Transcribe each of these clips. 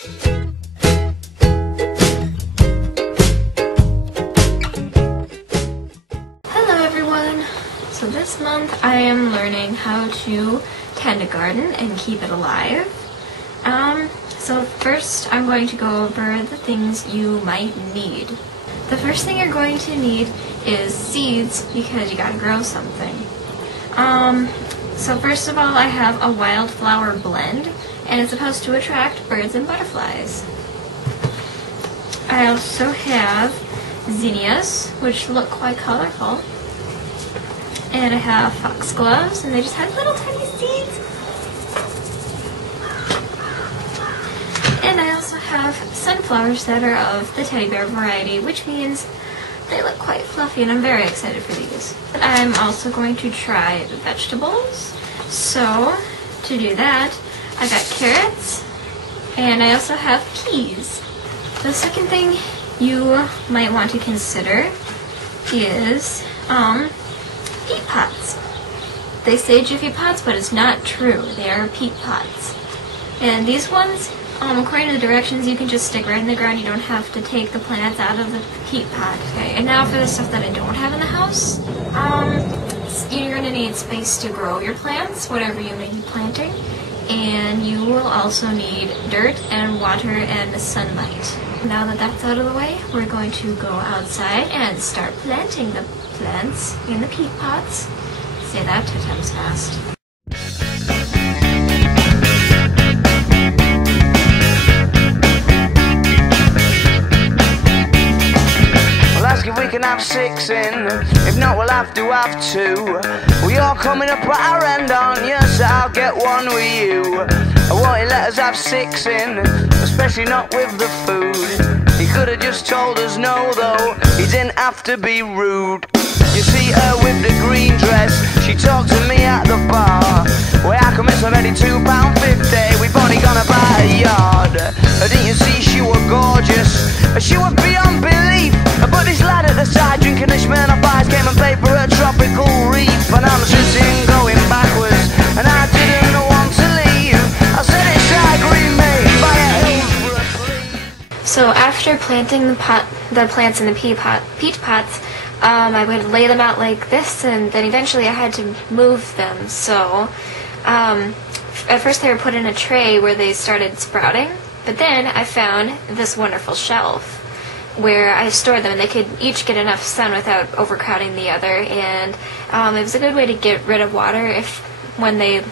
Hello everyone! So this month I am learning how to tend a garden and keep it alive. So first I'm going to go over the things you might need. The first thing you're going to need is seeds because you gotta grow something. So first of all I have a wildflower blend and it's supposed to attract birds and butterflies. I also have zinnias, which look quite colorful. And I have foxgloves, and they just have little tiny seeds. And I also have sunflowers that are of the teddy bear variety, which means they look quite fluffy, and I'm very excited for these. I'm also going to try vegetables. So, to do that, I got carrots, and I also have peas. The second thing you might want to consider is peat pots. They say jiffy pots, but it's not true. They are peat pots. And these ones, according to the directions, you can just stick right in the ground. You don't have to take the plants out of the peat pot. Okay, and now for the stuff that I don't have in the house. You're going to need space to grow your plants, whatever you may be planting. And you will also need dirt and water and sunlight. Now that that's out of the way, we're going to go outside and start planting the plants in the peat pots. Say that 10 times fast. Well, ask if we can have 6 in. If not, we'll have to have 2. We are coming up at our end, aren't you? So I'll get one with you. I won't let us have 6 in, especially not with the food. He could have just told us no, though. He didn't have to be rude. You see her with the green dress, she talked to me at the bar. Well, how come it's already £2.50? We've only gonna buy a yard. Didn't you see she was gorgeous? She was beyond belief. But this lad at the side drinking a Smirnoff Ice came and paid for a tropical reef. And I'm sitting going backwards, and I didn't want to leave. I said it's like remade by a Hillsborough. So after planting the plants in the peat pots, I would lay them out like this, and then eventually I had to move them. So at first they were put in a tray where they started sprouting, but then I found this wonderful shelf where I stored them, and they could each get enough sun without overcrowding the other, and it was a good way to get rid of water when they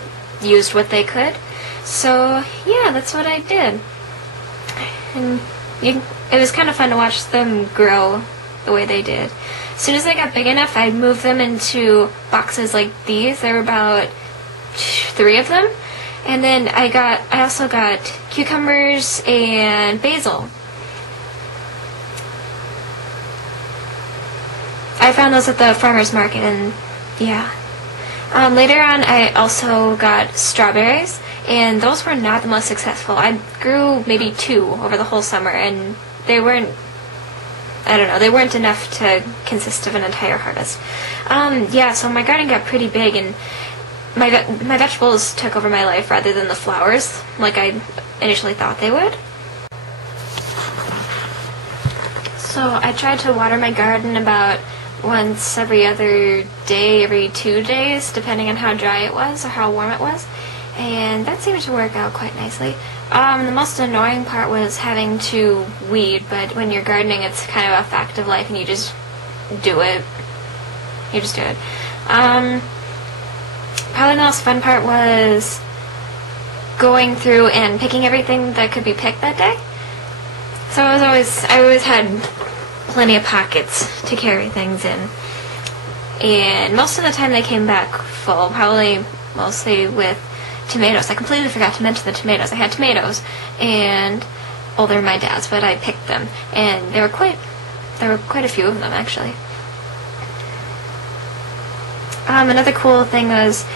used what they could. So yeah, that's what I did. And it was kind of fun to watch them grow the way they did. As soon as they got big enough, I'd move them into boxes like these. There were about 3 of them. And then I also got cucumbers and basil. I found those at the farmer's market, and yeah. Later on, I also got strawberries, and those were not the most successful. I grew maybe 2 over the whole summer, and they weren't, I don't know, they weren't enough to consist of an entire harvest. Yeah, so my garden got pretty big, and my vegetables took over my life rather than the flowers, like I initially thought they would. So I tried to water my garden about once every other day, every 2 days, depending on how dry it was or how warm it was, and that seemed to work out quite nicely. The most annoying part was having to weed, but when you're gardening, it's kind of a fact of life, and you just do it. You just do it. Probably the most fun part was going through and picking everything that could be picked that day. So I always had plenty of pockets to carry things in, and most of the time they came back full, probably mostly with tomatoes. I completely forgot to mention the tomatoes. I had tomatoes, and well, they were my dad's, but I picked them, and there were quite a few of them actually. Another cool thing was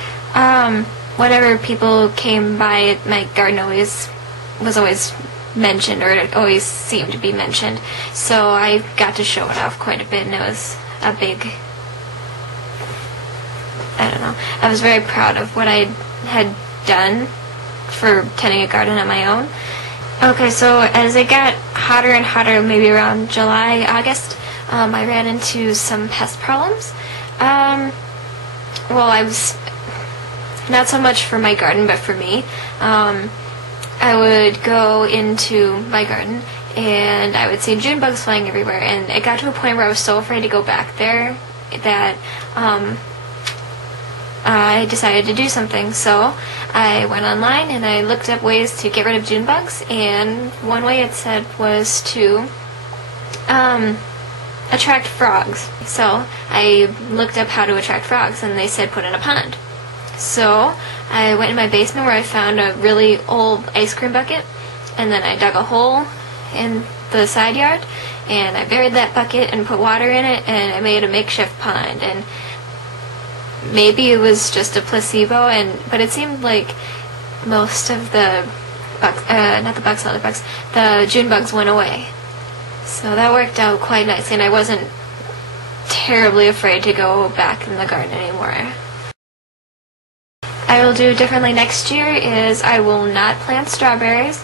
whenever people came by, my garden was always mentioned, or it always seemed to be mentioned, so I got to show it off quite a bit, and it was a big, I don't know, I was very proud of what I had done for tending a garden on my own. Okay, so as it got hotter and hotter, maybe around July, August, I ran into some pest problems. Well, I was not so much for my garden, but for me. I would go into my garden and I would see June bugs flying everywhere, and it got to a point where I was so afraid to go back there that I decided to do something. So I went online and I looked up ways to get rid of June bugs, and one way it said was to attract frogs. So I looked up how to attract frogs, and they said put in a pond. So I went in my basement where I found a really old ice cream bucket, and then I dug a hole in the side yard and I buried that bucket and put water in it, and I made a makeshift pond. And maybe it was just a placebo, but it seemed like most of the bugs, not the bugs, other bugs, the June bugs went away. So that worked out quite nicely, and I wasn't terribly afraid to go back in the garden anymore. I will do differently next year is I will not plant strawberries.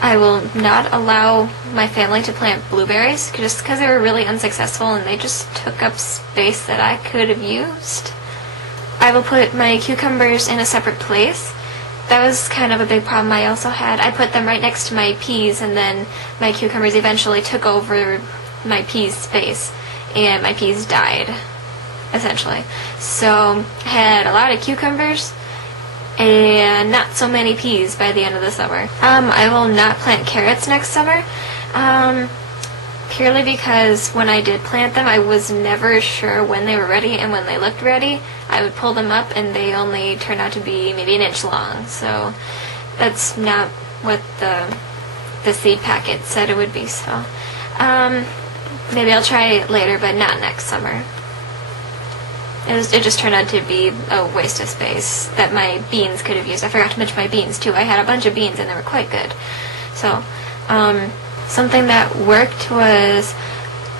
I will not allow my family to plant blueberries just because they were really unsuccessful and they just took up space that I could have used. I will put my cucumbers in a separate place. That was kind of a big problem I also had. I put them right next to my peas, and then my cucumbers eventually took over my peas space and my peas died, essentially. So I had a lot of cucumbers and not so many peas by the end of the summer. I will not plant carrots next summer, purely because when I did plant them, I was never sure when they were ready, and when they looked ready, I would pull them up and they only turned out to be maybe an inch long. So that's not what the seed packet said it would be. So maybe I'll try it later, but not next summer. It just turned out to be a waste of space that my beans could have used. I forgot to mention my beans too. I had a bunch of beans and they were quite good. So something that worked was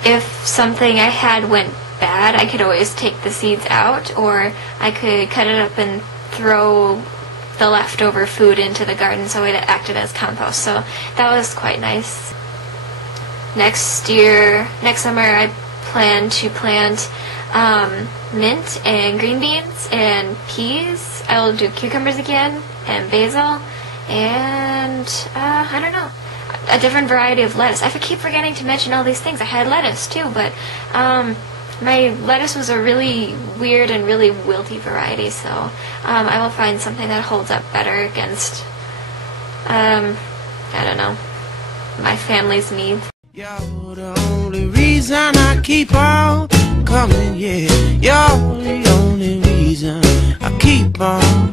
if something I had went bad, I could always take the seeds out, or I could cut it up and throw the leftover food into the garden so it acted as compost. So that was quite nice. Next summer, I plan to plant mint and green beans and peas. I will do cucumbers again and basil and I don't know, a different variety of lettuce. I keep forgetting to mention all these things. I had lettuce too, but my lettuce was a really weird and really wilty variety, so I will find something that holds up better against I don't know, my family's needs. You're the only reason I keep on coming, yeah. You're the only reason I keep on